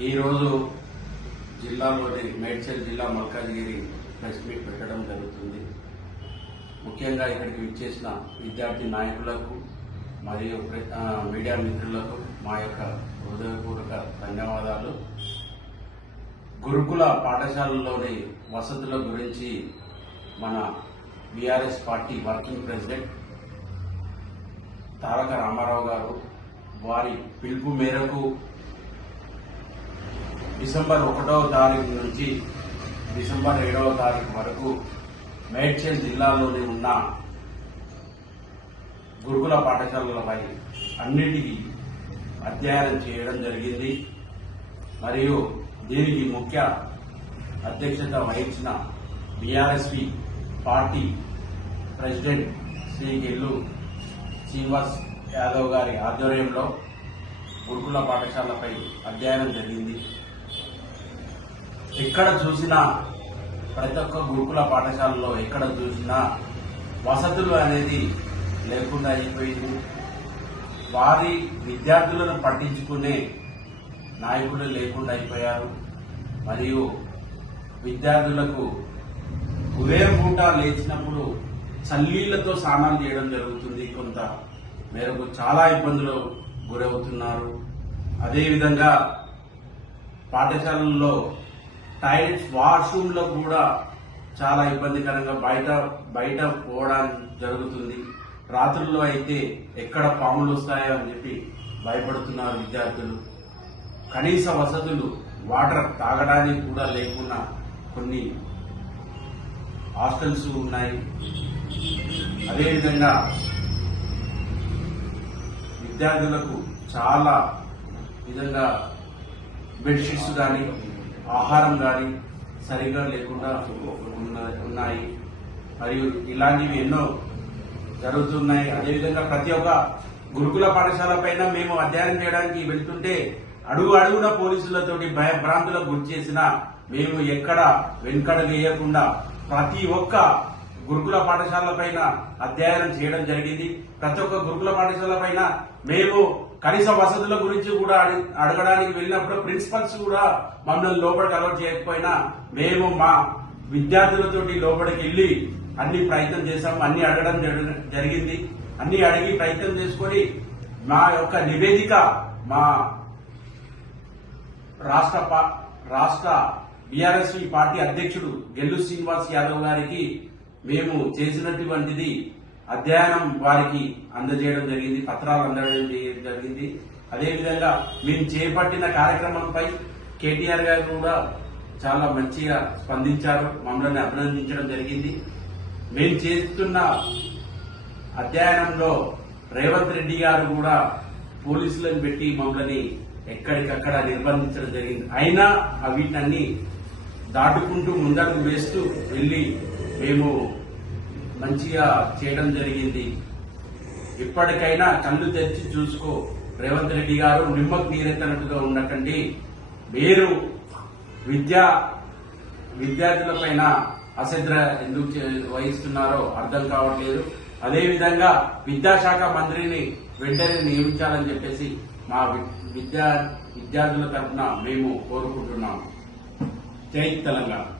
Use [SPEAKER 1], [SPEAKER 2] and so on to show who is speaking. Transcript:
[SPEAKER 1] ఈరోజు జిల్లాలోని మేడ్చల్ జిల్లా మల్కాజ్గిరి ప్రెస్ మీట్ పెట్టడం జరుగుతుంది. ముఖ్యంగా ఇక్కడికి విచ్చేసిన విద్యార్థి నాయకులకు మరియు ప్ర- మీడియా మిత్రులకు మా యొక్క హృదయపూర్వక ధన్యవాదాలు. గురుకుల పాఠశాలలోని వసతుల గురించి మన BRS party working president Taraka Ramarao గారు వారి పిలుపు మేరకు డిసెంబర్ ఒకటవ తారీఖు నుంచి డిసెంబర్ ఏడవ తారీఖు వరకు మేడ్చల్ జిల్లాలోని ఉన్న గురుకుల పాఠశాలలపై అన్నిటికీ అధ్యయనం చేయడం జరిగింది. మరియు దీనికి ముఖ్య అధ్యక్షత వహించిన బీఆర్ఎస్పి పార్టీ ప్రెసిడెంట్ శ్రీ గిల్లు శ్రీనివాస్ యాదవ్ గారి ఆధ్వర్యంలో గురుకుల పాఠశాలపై అధ్యయనం జరిగింది. ఎక్కడ చూసినా ప్రతి ఒక్క గురుకుల పాఠశాలలో ఎక్కడ చూసినా వసతులు అనేది లేకుండా అయిపోయింది. వారి విద్యార్థులను పట్టించుకునే నాయకులు లేకుండా అయిపోయారు. మరియు విద్యార్థులకు ఉదయం పూట లేచినప్పుడు చల్లీళ్ళతో స్నానాలు చేయడం జరుగుతుంది. కొంత మేరకు చాలా ఇబ్బందులు గురవుతున్నారు. అదేవిధంగా పాఠశాలల్లో టాయిలెట్స్ వాష్రూమ్లో కూడా చాలా ఇబ్బందికరంగా బయట బయట పోవడానికి జరుగుతుంది. రాత్రుల్లో అయితే ఎక్కడ పాములు వస్తాయో అని చెప్పి భయపడుతున్నారు విద్యార్థులు. కనీస వసతులు వాటర్ తాగడానికి కూడా లేకుండా కొన్ని హాస్టల్స్ ఉన్నాయి. అదేవిధంగా విద్యార్థులకు చాలా విధంగా బెడ్షీట్స్ కానీ ఆహారం కానీ సరిగ్గా లేకుండా ఉన్నాయి. మరియు ఇలాంటివి ఎన్నో జరుగుతున్నాయి. అదేవిధంగా ప్రతి ఒక్క గురుకుల పాఠశాల పైన మేము అధ్యయనం చేయడానికి వెళ్తుంటే అడుగు అడుగున పోలీసులతోటి భయభ్రాంతులకు గురి చేసిన మేము ఎక్కడ వెనుకడ వేయకుండా ప్రతి ఒక్క గురుకుల పాఠశాలల పైన అధ్యయనం చేయడం జరిగింది. ప్రతి ఒక్క గురుకుల పాఠశాల పైన మేము కనీస వసతుల గురించి కూడా అడి- అడగడానికి వెళ్ళినప్పుడు ప్రిన్సిపల్స్ కూడా మమ్మల్ని లోపలికి అలౌట్ చేయకపోయినా మేము మా విద్యార్థులతోటి లోపలికి వెళ్ళి అన్ని ప్రయత్నం చేశాము అన్ని అడగడం జరిగింది. అన్ని అడిగి ప్రయత్నం చేసుకొని మా యొక్క నివేదిక మా రాష్ట్ర రాష్ట్ర బీఆర్ఎస్ పార్టీ అధ్యక్షుడు గెల్లు శ్రీనివాస్ యాదవ్ గారికి మేము చేసినటువంటిది అధ్యయనం వారికి అందజేయడం జరిగింది పత్రాలు అందజేయడం జరిగింది. అదేవిధంగా మేము చేపట్టిన కార్యక్రమంపై కేటీఆర్ గారు కూడా చాలా మంచిగా స్పందించారు మమ్మల్ని అభినందించడం జరిగింది. మేము చేస్తున్న అధ్యయనంలో రేవంత్ రెడ్డి గారు కూడా పోలీసులను పెట్టి మమ్మల్ని ఎక్కడికక్కడ నిర్బంధించడం జరిగింది. అయినా ఆ వీటన్ని దాటుకుంటూ ముందడుగు వేస్తూ వెళ్ళి మేము మంచిగా చేయడం జరిగింది. ఇప్పటికైనా కళ్ళు తెరిచి చూసుకో. రేవంత్ రెడ్డి గారు నిమ్మకు నీరెత్తనట్టుగా ఉండకండి మీరు విద్యా విద్యార్థులపైన అసద్ర ఎందుకు చే- వహిస్తున్నారో అర్థం కావట్లేదు. అదేవిధంగా విద్యాశాఖ మంత్రిని వెంటనే నియమించాలని చెప్పేసి మా వి- విద్యా విద్యార్థుల తరఫున మేము కోరుకుంటున్నాం. జై తెలంగాణ.